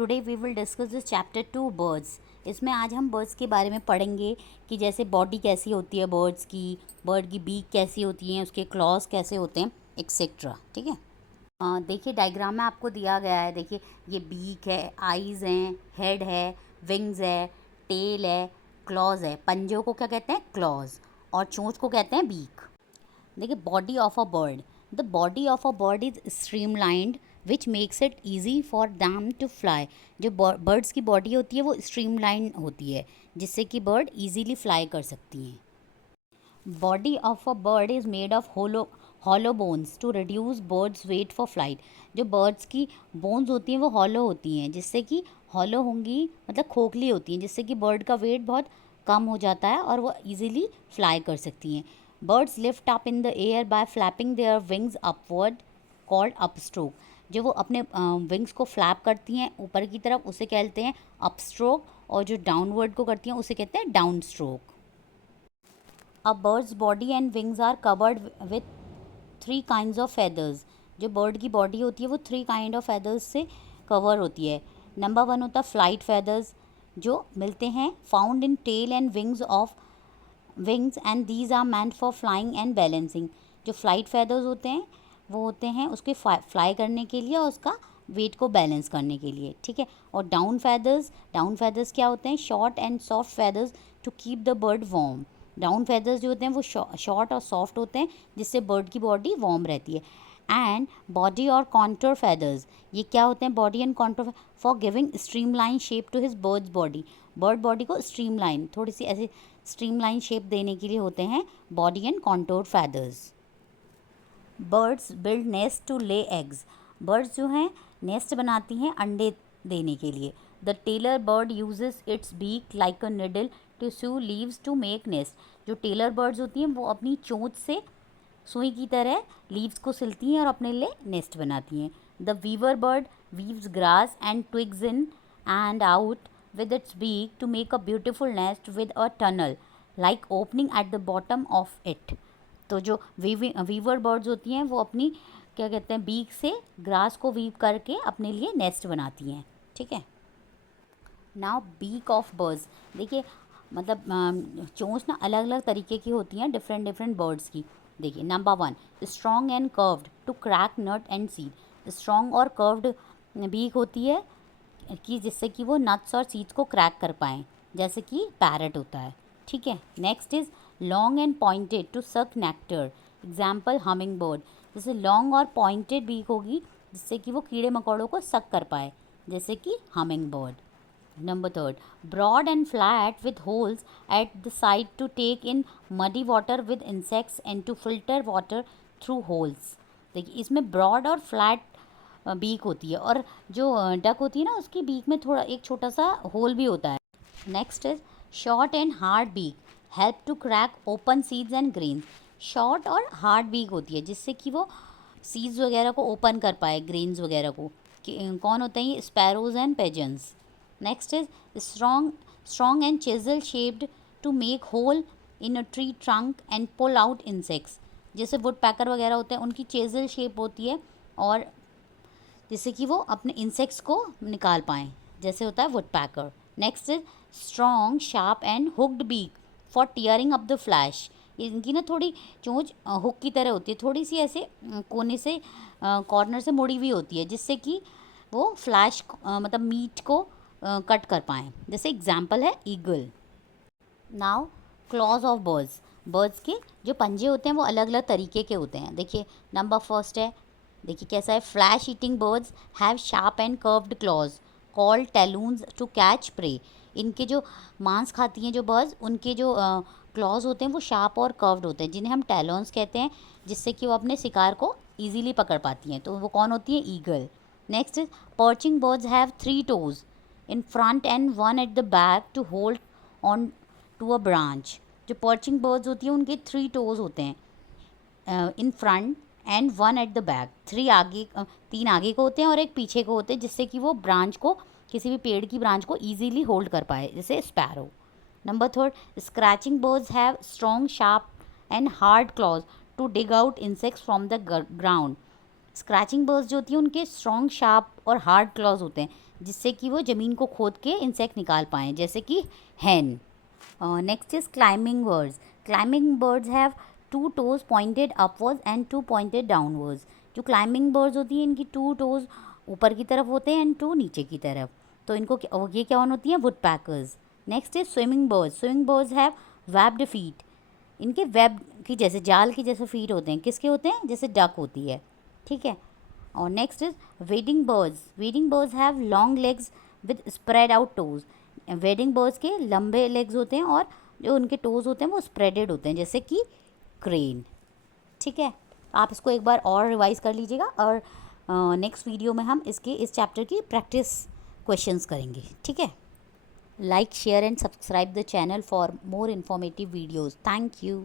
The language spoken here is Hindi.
Today we will discuss this chapter 2 birds. इसमें आज हम बर्ड्स के बारे में पढ़ेंगे कि जैसे बॉडी कैसी होती है बर्ड्स की, बर्ड की बीक कैसी होती है, उसके क्लॉज कैसे होते हैं, एक्सेट्रा। ठीक है। देखिए डायग्राम में आपको दिया गया है। देखिए ये बीक है, आईज़ हैं, हेड है, विंग्स है, टेल है, क्लॉज है। पंजों को क्या कहते हैं? क्लॉज। और चोंच को कहते हैं बीक। देखिए body of a bird, the body of a bird is streamlined which makes it easy for them to fly. जो बर्ड्स की बॉडी होती है वो स्ट्रीमलाइन होती है जिससे कि बर्ड ईजीली फ्लाई कर सकती हैं। Body of a bird is made of hollow bones to reduce birds weight for flight. जो बर्ड्स की बोन्स होती हैं वो हॉलो होती हैं, जिससे कि हॉलो होंगी मतलब खोखली होती हैं, जिससे कि बर्ड का वेट बहुत कम हो जाता है और वो इजीली फ्लाई कर सकती हैं। Birds lift up in the air by flapping their wings upward called upstroke. जो वो अपने विंग्स को फ्लैप करती हैं ऊपर की तरफ उसे कहते हैं अपस्ट्रोक, और जो डाउनवर्ड को करती हैं उसे कहते हैं down stroke. A bird's body and wings are covered with three kinds of feathers। जो बर्ड की बॉडी होती है वो थ्री काइंड ऑफ feathers से कवर होती है। नंबर वन होता है फ्लाइट feathers, जो मिलते हैं found in tail and wings of wings and these are meant for flying and balancing. जो फ्लाइट feathers होते हैं वो होते हैं उसके फ्लाई करने के लिए और उसका वेट को बैलेंस करने के लिए। ठीक है। और डाउन feathers क्या होते हैं? Short and soft feathers to keep the bird warm. Down feathers जो होते हैं वो शॉर्ट और सॉफ्ट होते हैं जिससे बर्ड की बॉडी वार्म रहती है। एंड बॉडी और कॉन्टोर feathers, ये क्या होते हैं? Body and contour for giving streamline shape to his birds body. Bird body को स्ट्रीमलाइन, थोड़ी सी ऐसे स्ट्रीमलाइन शेप देने के लिए होते हैं body and contour feathers। Birds build nest to lay eggs. Birds जो हैं नेस्ट बनाती हैं अंडे देने के लिए। The tailor bird uses its beak like a needle to sew leaves to make nest. जो टेलर बर्ड्स होती हैं वो अपनी चोंच से सुई की तरह लीव्स को सिलती हैं और अपने लिए नेस्ट बनाती हैं। The weaver bird weaves grass and twigs in and out with its beak to make a beautiful nest with a tunnel like opening at the bottom of it। तो जो वीवर बर्ड्स होती हैं वो अपनी क्या कहते हैं बीक से ग्रास को वीव करके अपने लिए नेस्ट बनाती हैं। ठीक है। Now beak of birds. देखिए मतलब चोंच ना अलग अलग तरीके की होती हैं डिफरेंट बर्ड्स की। देखिए number one, strong and curved to crack nut and seed. Strong और कर्व्ड बीक होती है कि जिससे कि वो नट्स और सीड्स को क्रैक कर पाएँ, जैसे कि पैरट होता है। ठीक है। Next is long and pointed to suck nectar. Example humming bird. जैसे लॉन्ग और पॉइंटेड बीक होगी जिससे कि वो कीड़े मकोड़ों को सक कर पाए, जैसे कि humming bird. Number third, broad and flat with holes at the side to take in muddy water with insects and to filter water through holes. देखिए इसमें ब्रॉड और फ्लैट बीक होती है और जो डक होती है ना उसकी बीक में थोड़ा एक छोटा सा होल भी होता है। Next is short and hard beak help to crack open seeds and grains. Short और हार्ड बीक होती है जिससे कि वो सीड्स वगैरह को ओपन कर पाए, ग्रेन्स वगैरह को। कौन होते हैं ये? Sparrows and pigeons. Next is strong and chisel shaped to make hole in a tree trunk and pull out insects. जैसे वुड पैकर वगैरह होते हैं उनकी चिजल शेप होती है और जिससे कि वो अपने इंसेक्ट्स को निकाल पाएँ, जैसे होता है woodpecker. Next is strong sharp and hooked beak for tearing up the flesh. इनकी ना थोड़ी चोंच हुक की तरह होती है, थोड़ी सी ऐसे कोने से कॉर्नर से मुड़ी हुई होती है जिससे कि वो फ्लैश मतलब मीट को कट कर पाएँ, जैसे एग्जाम्पल है eagle. Now clause of birds. Birds के जो पंजे होते हैं वो अलग अलग तरीके के होते हैं। देखिए नंबर फर्स्ट है, देखिए कैसा है, flesh eating birds have sharp and curved claws called talons to catch prey. इनके जो मांस खाती हैं जो बर्ड्स, उनके जो क्लॉज होते हैं वो शार्प और कर्व्ड होते हैं जिन्हें हम टैलॉन्स कहते हैं, जिससे कि वो अपने शिकार को ईजीली पकड़ पाती हैं। तो वो कौन होती है? Eagle. Next is perching birds have three toes in front and one at the back to hold on to a branch. जो पर्चिंग बर्ड्स होती हैं उनके थ्री टोज होते हैं in front and one at the back. तीन आगे को होते हैं और एक पीछे को होते हैं जिससे कि वो ब्रांच को, किसी भी पेड़ की ब्रांच को ईजीली होल्ड कर पाए, जैसे sparrow. Number third, scratching birds have strong sharp and hard claws to dig out insects from the ground. Scratching birds जो होती हैं उनके स्ट्रॉन्ग शार्प और हार्ड क्लॉज होते हैं जिससे कि वो ज़मीन को खोद के इंसेक्ट निकाल पाएँ, जैसे कि hen. Next is climbing birds. Climbing birds have 2 toes pointed upwards and 2 pointed downwards. जो क्लाइंबिंग बर्ड्स होती हैं इनकी 2 टोज ऊपर की तरफ होते हैं एंड 2 नीचे की तरफ। तो इनको ये क्या होती हैं, would packers. Next is swimming birds. Swimming birds have webbed feet. इनके वेब की जैसे जाल की जैसे फीट होते हैं, किसके होते हैं, जैसे डक होती है, ठीक है। और next is wedding birds. Wedding birds have long legs with spread out toes. Wedding birds के लंबे लेग्स होते हैं और जो उनके टोज होते हैं वो स्प्रेडेड होते हैं, जैसे कि क्रेन, ठीक है। आप इसको एक बार और रिवाइज कर लीजिएगा और नेक्स्ट वीडियो में हम इस चैप्टर की प्रैक्टिस क्वेश्चंस करेंगे, ठीक है। Like, share and subscribe the channel for more informative videos. Thank you.